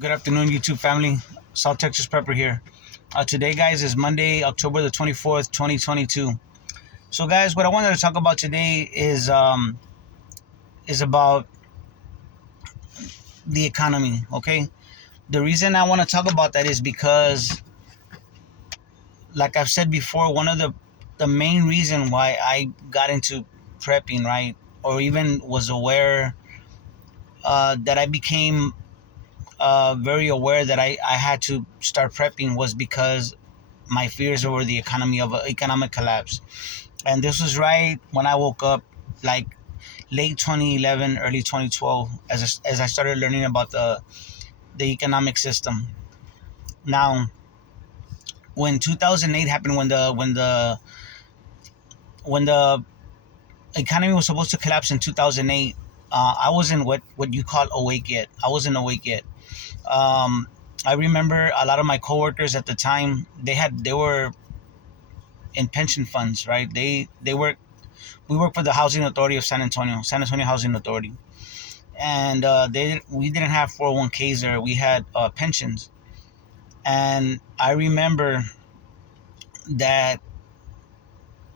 Good afternoon, YouTube family. South Texas Prepper here. Today, guys, is Monday, October the 24th, 2022. So, guys, what I wanted to talk about today is about the economy. Okay, the reason I want to talk about that is because, like I've said before, one of the main reason why I got into prepping, right, or even was aware that I became very aware that I had to start prepping was because my fears over the economy of economic collapse. And this was right when I woke up, like late 2011, early 2012, as I started learning about the economic system. Now, when 2008 happened, when the economy was supposed to collapse in 2008, I wasn't what you call awake yet. I wasn't awake yet. Um, I remember a lot of my coworkers at the time. They were in pension funds, right? They were we work for the Housing Authority of San Antonio Housing Authority, and we didn't have 401ks there. We had pensions, and I remember that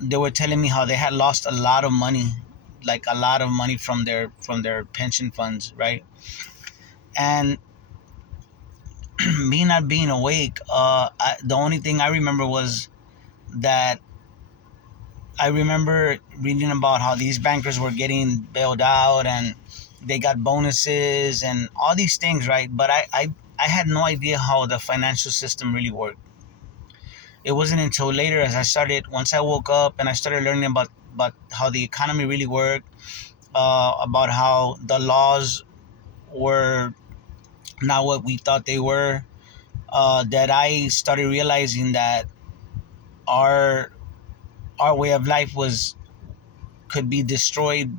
they were telling me how they had lost a lot of money, like a lot of money from their pension funds, right? And me not being awake, the only thing I remember was that I remember reading about how these bankers were getting bailed out and they got bonuses and all these things, right? But I had no idea how the financial system really worked. It wasn't until later, once I woke up and I started learning about how the economy really worked, about how the laws were not what we thought they were, that I started realizing that our our way of life was could be destroyed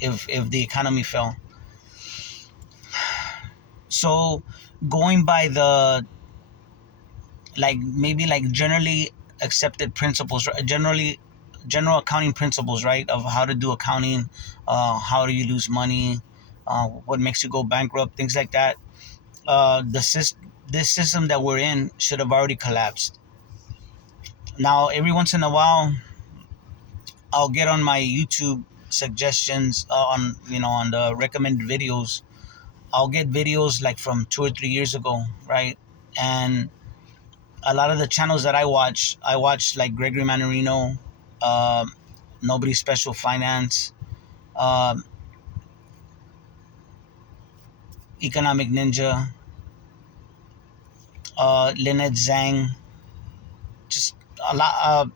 if the economy fell. So going by the maybe generally accepted principles, general accounting principles, right, of how to do accounting, how do you lose money, what makes you go bankrupt, things like that. This system that we're in should have already collapsed. Now, every once in a while, I'll get on my YouTube suggestions, on the recommended videos. I'll get videos like from 2 or 3 years ago, right? And a lot of the channels that I watch like Gregory Manarino, uh, Nobody Special Finance, um Economic Ninja, Lynette Zhang, just a lot,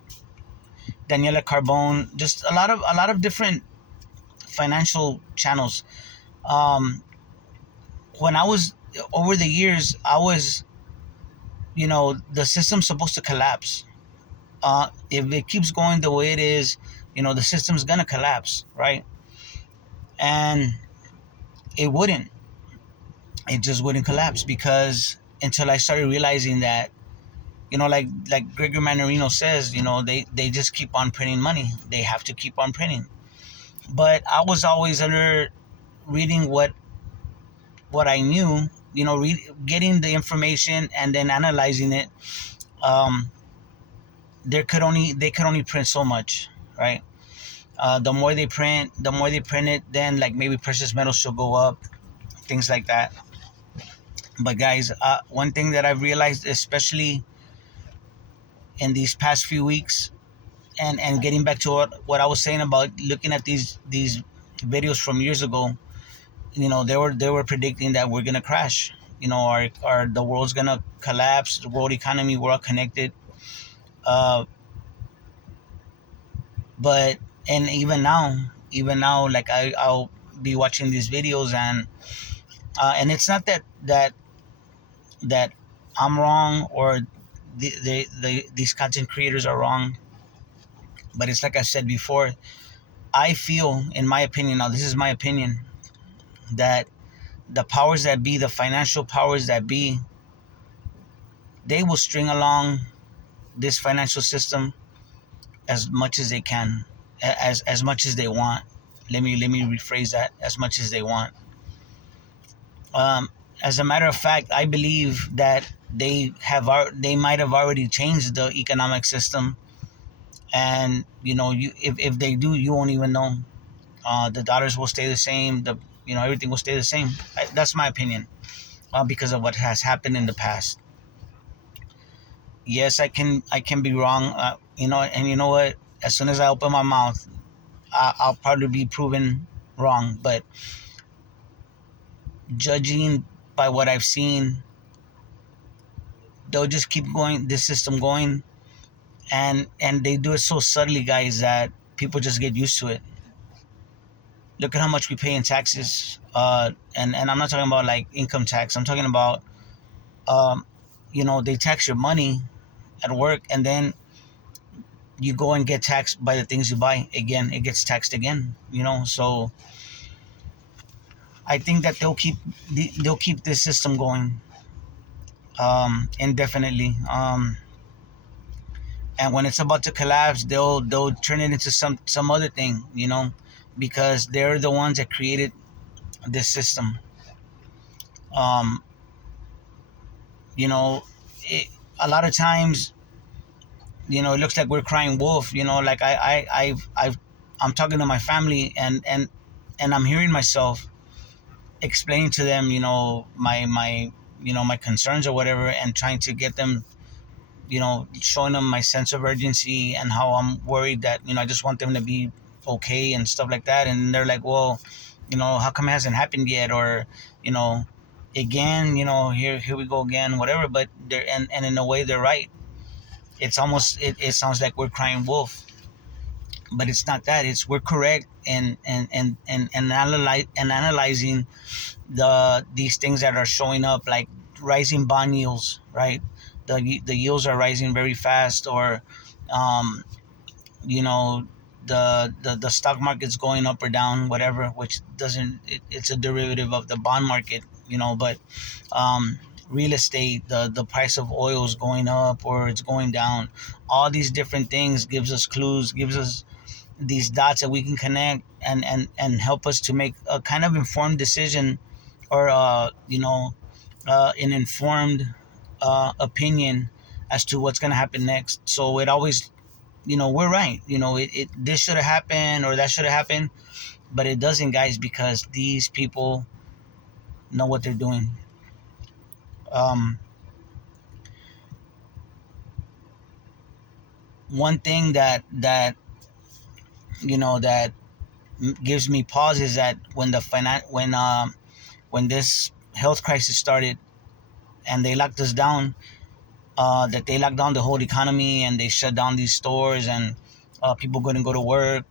Daniela Carbone, just a lot of different financial channels. Um, when I was over the years, I was, the system's supposed to collapse. If it keeps going the way it is, the system's gonna collapse, right? And it wouldn't. It just wouldn't collapse because until I started realizing that, like Gregory Manarino says, they just keep on printing money. They have to keep on printing. But I was always under reading what I knew, getting the information and then analyzing it. Um, they could only print so much, right? The more they print it, then like maybe precious metals should go up, things like that. But guys, one thing that I've realized, especially in these past few weeks, and getting back to what I was saying about looking at these videos from years ago, they were predicting that we're gonna crash. Our the world's gonna collapse. The world economy, we're all connected. Uh, but and even now, like I'll be watching these videos, and it's not that I'm wrong or these content creators are wrong, but it's like I said before. I feel, in my opinion, now this is my opinion, that the powers that be, the financial powers that be, they will string along this financial system as much as they can, as much as they want. Let me rephrase that: as much as they want. Um, As a matter of fact, I believe that they might have already changed the economic system, and if they do, you won't even know. The dollars will stay the same. Everything will stay the same. That's my opinion, because of what has happened in the past. Yes, I can be wrong. And you know what? As soon as I open my mouth, I'll probably be proven wrong. But judging by what I've seen, they'll just keep going this system going, and they do it so subtly, guys, that people just get used to it. Look at how much we pay in taxes, and I'm not talking about like income tax. I'm talking about, um, they tax your money at work, and then you go and get taxed by the things you buy. Again, it gets taxed again. So I think that they'll keep this system going, indefinitely. And when it's about to collapse, they'll turn it into some other thing, because they're the ones that created this system. Um, you know, it, a lot of times, it looks like we're crying wolf. Like I'm talking to my family, and I'm hearing myself explaining to them, my concerns or whatever, and trying to get them, showing them my sense of urgency and how I'm worried that, I just want them to be okay and stuff like that. And they're like, well, how come it hasn't happened yet? Or, you know, again, here we go again, whatever. But they're, and in a way, they're right. It's almost, it sounds like we're crying wolf, but it's not that. It's we're correct, and analyzing these things that are showing up, like rising bond yields, right? The yields are rising very fast, or um, you know the stock market's going up or down, whatever, which doesn't it's a derivative of the bond market, but um, real estate, the price of oil is going up or it's going down. All these different things gives us clues, gives us these dots that we can connect, and help us to make a kind of informed decision, or an informed opinion as to what's going to happen next. So it always, we're right. This should have happened or that should have happened, but it doesn't, guys, because these people know what they're doing. Um, One thing that gives me pause is that when this health crisis started and they locked us down, that they locked down the whole economy and they shut down these stores, and people couldn't go to work.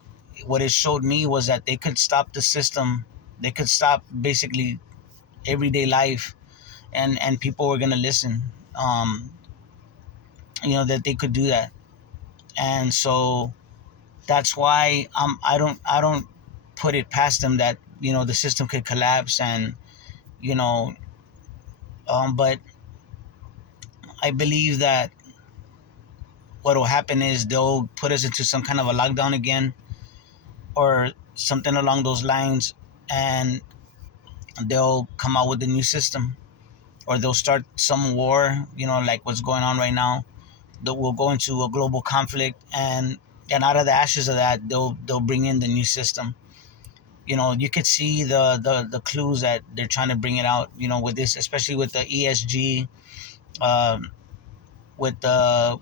What it showed me was that they could stop the system. They could stop basically everyday life, and people were gonna listen. That they could do that, and so that's why I don't put it past them that the system could collapse, and you know but I believe that what will happen is they'll put us into some kind of a lockdown again, or something along those lines, and they'll come out with a new system, or they'll start some war, like what's going on right now. That will go into a global conflict, and out of the ashes of that, they'll bring in the new system. You could see the clues that they're trying to bring it out, with this, especially with the ESG, um, with the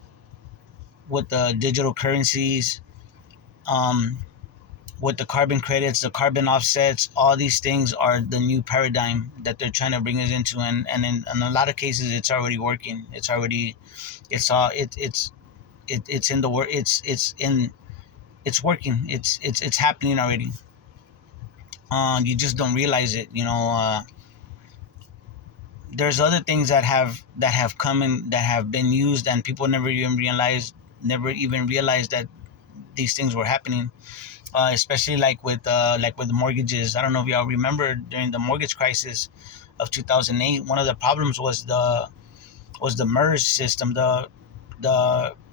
digital currencies, um, with the carbon credits, the carbon offsets. All these things are the new paradigm that they're trying to bring us into, and in a lot of cases, it's already working. It's all it's in the work. It's working. It's happening already. You just don't realize it. There's other things that have come in, that have been used, and people never even realized that these things were happening. Especially like with mortgages. I don't know if y'all remember during the mortgage crisis of 2008. One of the problems was the MERS system, the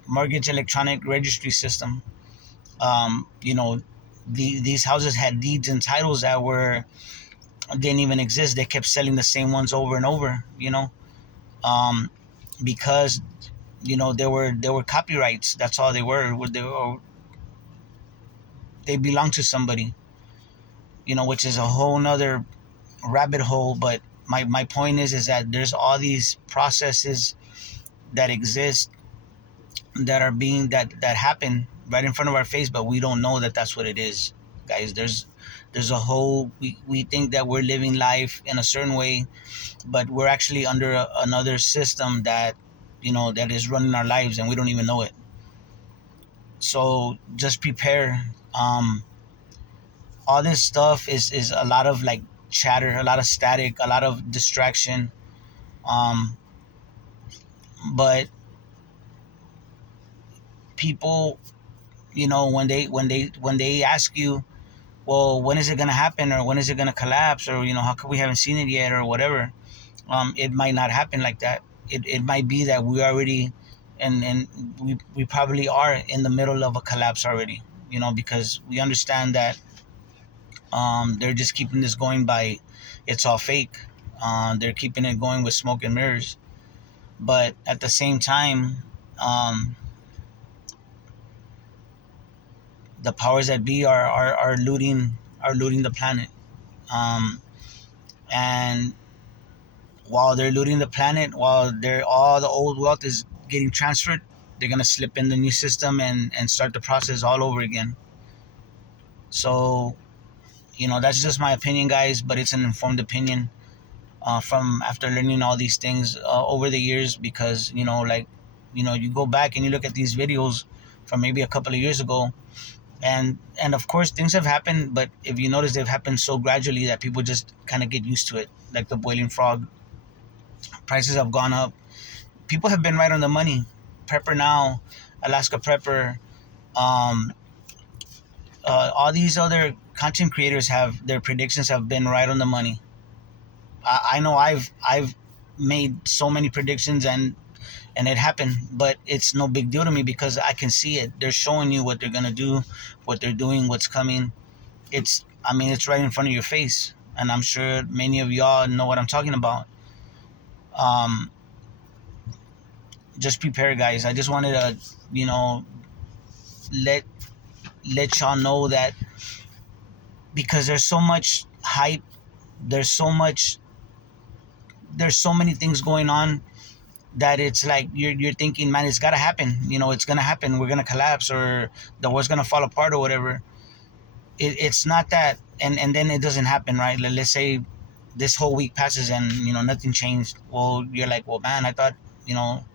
mortgage electronic registry system. Um, you know, these houses had deeds and titles that were didn't even exist. They kept selling the same ones over and over, um, because they were copyrights. That's all they were. They belong to somebody, which is a whole nother rabbit hole. But my point is that there's all these processes that exist, that are being that happen right in front of our face, but we don't know that that's what it is, guys. There's a whole, we think that we're living life in a certain way, but we're actually under another system that is running our lives, and we don't even know it. So just prepare. All this stuff is a lot of like chatter, a lot of static, a lot of distraction. um but people, when they ask you, well, when is it going to happen, or when is it going to collapse, or how come we haven't seen it yet, or whatever, it might not happen like that. It might be that we already, and we probably are in the middle of a collapse already, because we understand that they're just keeping this going by, it's all fake. They're keeping it going with smoke and mirrors. But at the same time, um, the powers that be are looting the planet. Um, and while they're looting the planet, while all the old wealth is getting transferred, they're gonna slip in the new system and start the process all over again. So, that's just my opinion, guys, but it's an informed opinion, from after learning all these things over the years, because like, you go back and you look at these videos from maybe a couple of years ago, and of course things have happened, but if you notice, they've happened so gradually that people just kind of get used to it, like the boiling frog. Prices have gone up. People have been right on the money. Prepper Now, Alaska Prepper, um, all these other content creators have their predictions have been right on the money. I know I've made so many predictions, and it happened, but it's no big deal to me because I can see it. They're showing you what they're gonna do, what they're doing, what's coming. It's right in front of your face, and I'm sure many of y'all know what I'm talking about. Um, just prepare, guys. I just wanted to, you know, let let y'all know that, because there's so much hype, there's so much, there's so many things going on, that it's like you're thinking, man, it's gotta happen. It's gonna happen. We're gonna collapse, or the world's gonna fall apart, or whatever. It's not that, and then it doesn't happen, right? Let's say this whole week passes and nothing changed. Well, you're like, well, man, I thought you know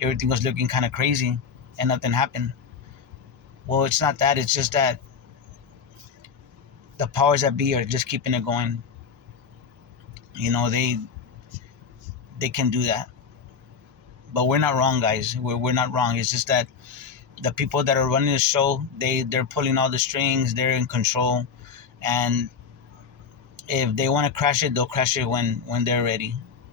everything was looking kind of crazy, and nothing happened. Well, it's not that. It's just that the powers that be are just keeping it going. They can do that, but we're not wrong, guys. We're not wrong. It's just that the people that are running the show, they're pulling all the strings. They're in control, and if they want to crash it, they'll crash it when they're ready.